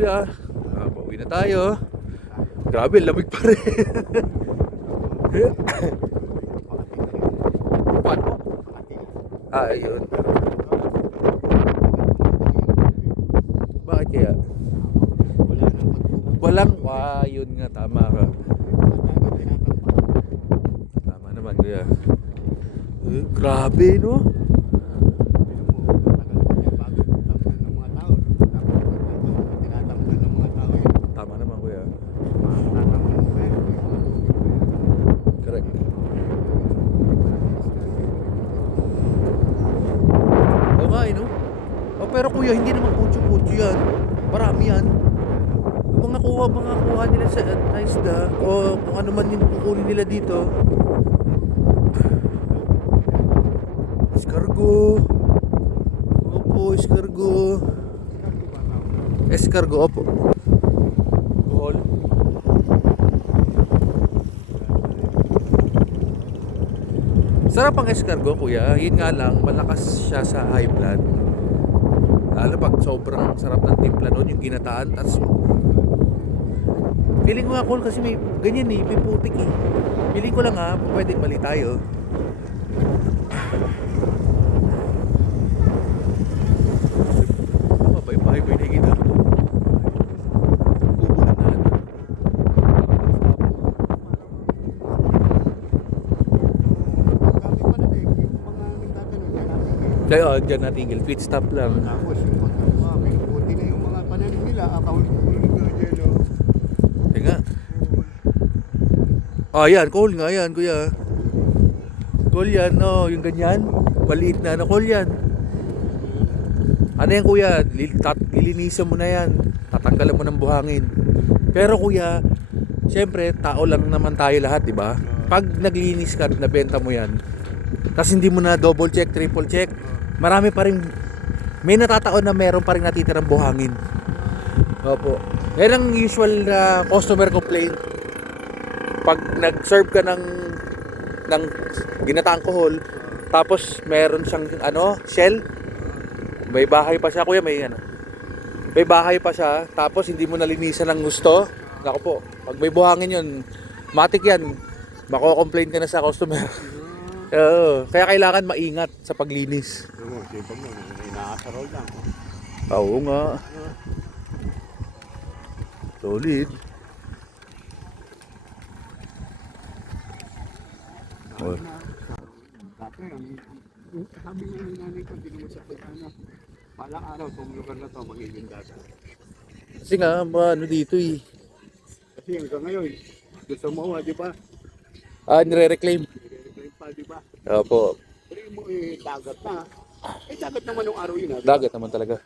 kuya. Pauwi na tayo. Grabe, lamig pa rin. Paano? Ayun. Bakit kaya? Walang, yun nga, tama ka. Tama naman kuya. Grabe no? Tama naman kuya. Correct. Oo nga no? Pero kuya, hindi naman kutyo-kutyo yan. Marami yan. Mga kuha nila sa isda o kung ano man yung kukunin nila dito. Escargot. Opo, escargot. Escargot, opo. Bohol. Sarap ang escargot kuya. Yun nga lang, malakas siya sa high blood. Lalo pag sobrang sarap ng timpla nun, yung ginataan. Tapos feeling ko nga cool kasi may ganyan may putik eh. Feeling ko lang pwedeng mali tayo. Bahay na kita ko. Kubo na natin. Kaya dyan natigil, pit stop lang. Tapos yung may puti na yung mga pananim nila, akawin ko dyan o. Teka. Yan, call nga yan kuya. Call yan, yung ganyan. Maliit na call yan. Ano yan kuya, lilinisan mo na yan. Tatanggalan mo ng buhangin. Pero kuya, syempre tao lang naman tayo lahat, di ba? Pag naglinis ka at nabenta mo yan, tapos hindi mo na double check, triple check, marami pa rin, may natataon na meron pa rin natitirang buhangin. Opo. Yan ang usual na customer complaint. Pag nag-serve ka ng ginataang kohol, tapos meron siyang shell. May bahay pa siya kuya, may bahay pa siya, tapos hindi mo nalinisan ng gusto. Nako po, pag may buhangin yun, matik yan, mako-complain ka na sa customer. Kaya kailangan maingat sa paglinis. Sipag mo, inaasarol lang. Oo nga. Solid. Sabi nga ng nanay ko, hindi naman sa pagkana. Palang araw, itong lugar na ito, magiging data. Kasi nga, dito eh. Kasi hanggang ngayon, gusto mo, di ba? Nire-reclaim. Nire-reclaim pa, di ba? Opo. Pero mo dagat na. Dagat naman yung araw yun. Dagat naman talaga.